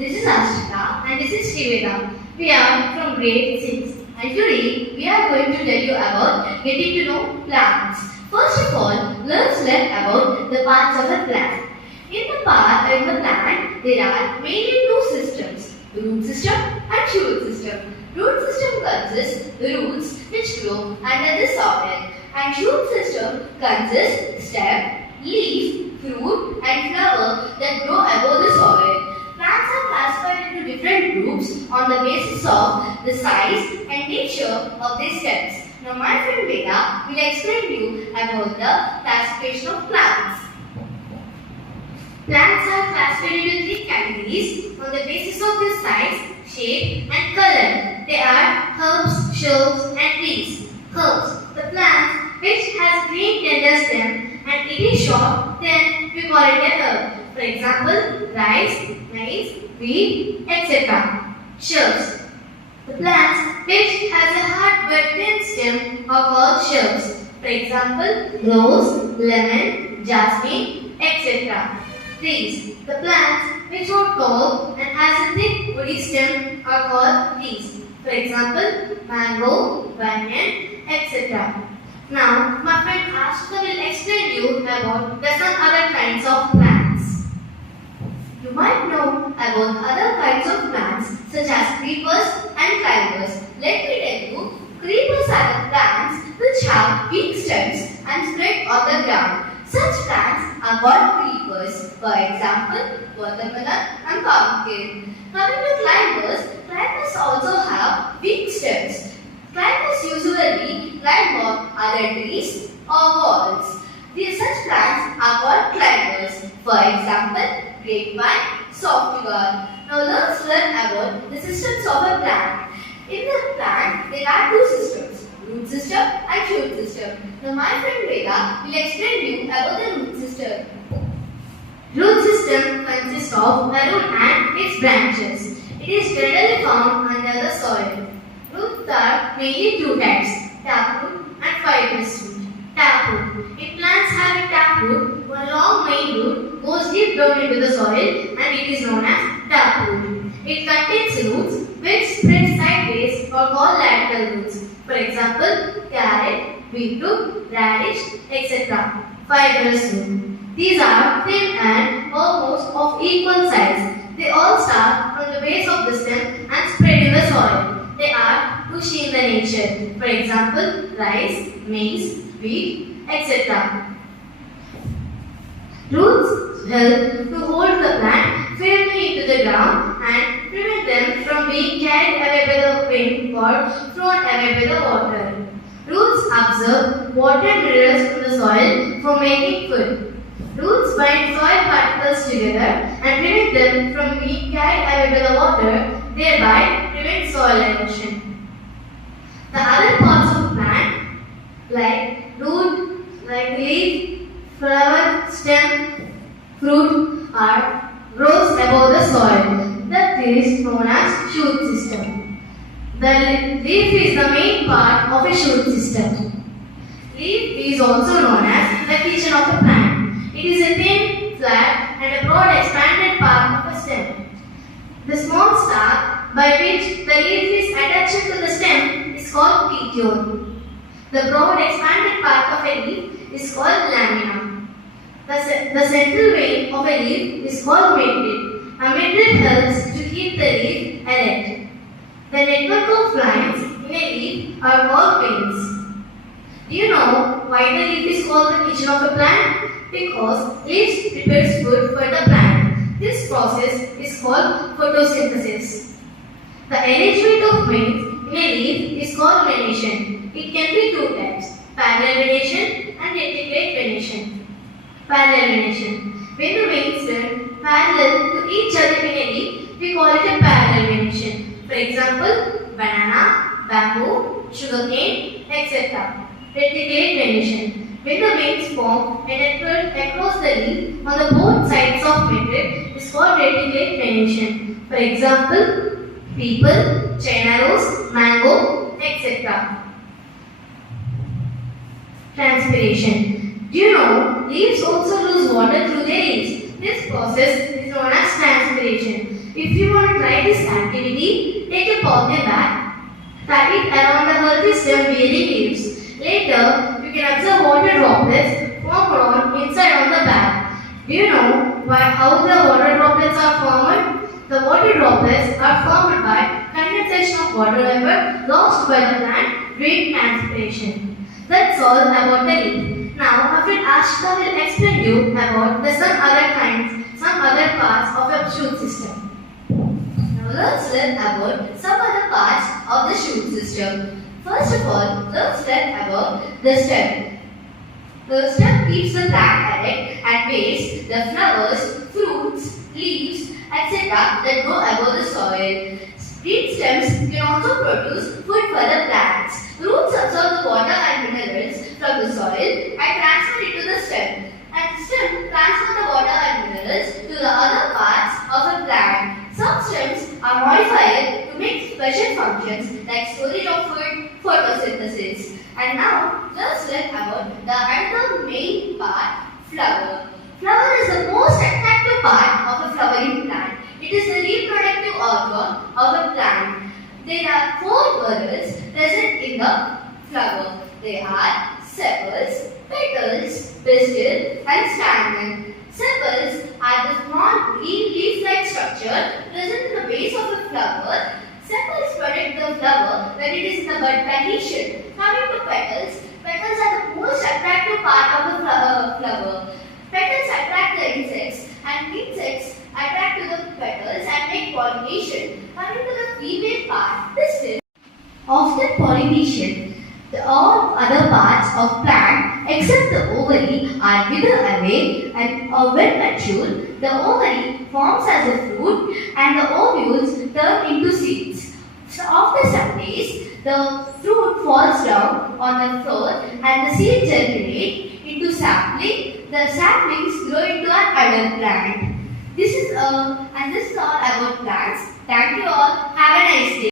This is Ashrita and this is Veda. We are from grade 6 and today we are going to tell you about getting to know plants. First of all, let's learn about the parts of a plant. In the plant, there are mainly two systems, root system and shoot system. Root system consists the roots which grow under the soil and shoot system consists stem, leaf, fruit and flower that grow above the soil. Plants are classified into different groups on the basis of the size and nature of their stems. Now my friend Veda will explain you about the classification of plants. Plants are classified into three categories on the basis of their size, shape and color. They are herbs, shrubs and trees. Herbs, the plants which has green tender stem and it is short, then we call it a herb. For example, rice, maize, wheat, etc. Shrubs, the plants which has a hard but thin stem are called shrubs. For example, rose, lemon, jasmine, etc. Trees, the plants which are tall and has a thick woody stem are called trees. For example, mango, banyan, etc. Now, my friend Ashrita will explain you about some other kinds of plants. You might know about other kinds of plants such as creepers and climbers. Let me tell you, creepers are the plants which have weak stems and spread on the ground. Such plants are called creepers. For example, watermelon and pumpkin. Coming to climbers, climbers also have weak stems. Climbers usually climb up other trees or walls. These such plants are called climbers. For example, grapevine, soft sugar. Now let's learn about the systems of a plant. In the plant, there are two systems, root system and shoot system. Now my friend Veda will explain you about the root system. Root system consists of a root and its branches. It is generally found under the soil. Roots are mainly two types, taproot and fibrous root. Taproot. If plants have a taproot, one long main root goes deep down into the soil and it is known as taproot. It contains roots which spread sideways or called lateral roots. For example, carrot, beetroot, radish, etc. Fibrous root. These are thin and almost of equal size. They all start from the base of the stem and spread in the soil. They are bushy in the nature. For example, rice, maize, wheat, etc. Roots help to hold the plant firmly into the ground and prevent them from being carried away by the wind or thrown away by the water. Roots absorb water and minerals from the soil for making food. Roots bind soil particles together and prevent them from being carried away by the water, thereby prevent soil erosion. The other parts of plant like root, like leaf, flower, stem, fruit grows above the soil. That is known as shoot system. The leaf is the main part of a shoot system. Leaf is also known as the kitchen of a plant. It is a thin, flat and a broad expanded part of a stem. The small stalk by which the leaf is attached to the stem is called petiole. The broad expanded part of a leaf is called lamina. The central vein of a leaf is called midrib. A midrib helps to keep the leaf erect. The network of lines in a leaf are called veins. Do you know why the leaf is called the kitchen of a plant? Because leaves prepares food for the plant. This process is called photosynthesis. The arrangement of veins in a leaf is called venation. It can be two types, parallel venation and reticulate venation. Parallel venation. When the veins run parallel to each other in a leaf, we call it a parallel venation. For example, banana, bamboo, sugarcane, etc. Reticulate venation. When the veins form a network across the leaf on the both sides of midrib is called reticulate venation. For example, people, China rose, mango, etc. Transpiration. Do you know leaves also lose water through their leaves? This process is known as transpiration. If you want to try this activity, take a polythene bag, tie it around the healthy stem bearing leaves. Later, you can observe water droplets form on inside on the bag. Do you know how the water droplets are formed? The water droplets are formed by condensation of water vapor lost by the plant during transpiration. That's all about the leaf. Now, our friend Ashika will explain you about some other parts of a shoot system. Now, let's learn about some other parts of the shoot system. First of all, let's learn about the stem. The stem keeps the plant erect and waves the flowers, fruits, leaves, etc. that grow above the soil. Green stems can also produce food for the plants. Roots absorb the water and minerals from the soil and transfer it to the stem. And the stem transfers the water and minerals to the other parts of a plant. Some stems are modified to make special functions like storage of food, photosynthesis. And now, let's learn about the another main part, flower. Flower is the most attractive part of a flowering plant. It is the reproductive organ of a plant. There are 4 whorls present in the flower. They are sepals, petals, pistil, and stamen. Sepals are the small green leaf-like structure present in the base of the flower. Sepals protect the flower when it is in the bud condition. Coming to petals, petals are the most attractive part of the flower. Petals attract the insects and insects attract to the petals and make pollination. Coming to the female part, pistil. After pollination, all other parts of plant except the ovary are wither away and when mature, the ovary forms as a fruit and the ovules turn into seeds. So after some days, the fruit falls down on the floor and the seeds germinate into sapling. The saplings grow into an adult plant. This is all about plants. Thank you all. Have a nice day.